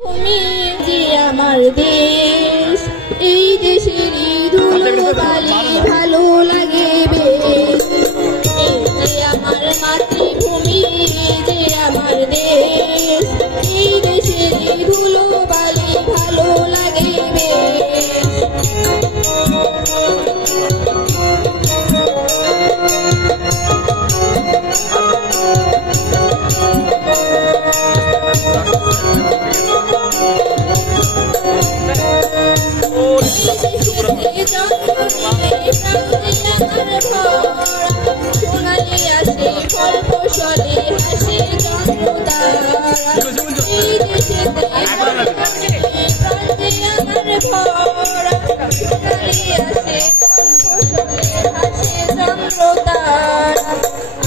তুমি যে আমার দেশ, এই দেশেরই ধুলো বালি ভালো লাগে বেশ। এই যে আমার মাতৃভূমি, যে আমার দেশ, এই দেশেরই ধুলো বালি ভালো লাগে বেশ। সোনালি আসে ফল ফসলে হাসে চন্দ্রতারা, এই দেশেতে প্রান্তে আমার ভরা। সোনালি আসে ফল ফসলে হাসে চন্দ্রতারা।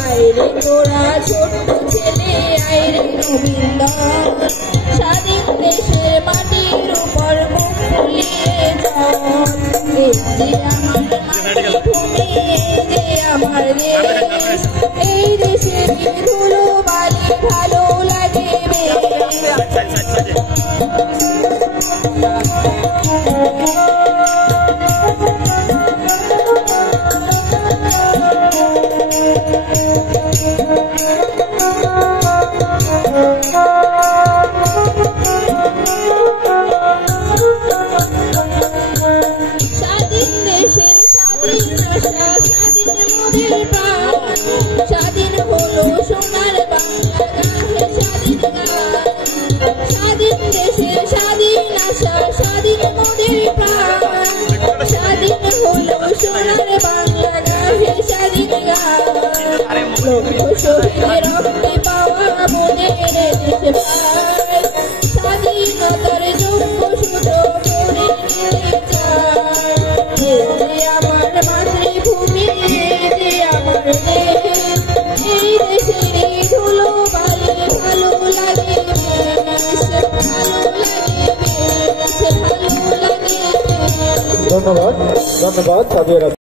আইরে তোরা ছোট্ট ছেলে, আইরে নবীনদার, স্বাধীন দেশের মাটির উপর মুখ ফুলিয়ে চল। এই যে আমার মাতৃভূমি, যে আমার দেশ, এই দেশের ধুলো বালি ভালো লাগে বেশ। স্বাধীন দেশের স্বাধীন আশা, স্বাধীন মোদের প্রাণ, স্বাধীন হলো সোনার বাংলা গাহে স্বাধীন গান। স্বাধীন দেশের স্বাধীন আশা, স্বাধীন মোদের প্রাণ, স্বাধীন হলো সোনার বাংলা গাহে স্বাধীন গান। লক্ষ শহীদের রক্তে পাওয়া মোদের দেশে পায়, স্বাধীনতার যোগ্য সুযোগ করে নিতে চায়। যে আমার মাতৃভূমি, যে আমার দেশ, এই দেশের ধুলো বালি ভালো লাগে বেশ, ভালো লাগে বেশ, ভালো লাগে বেশ। ধন্যবাদ, ধন্যবাদ সাদিয়া।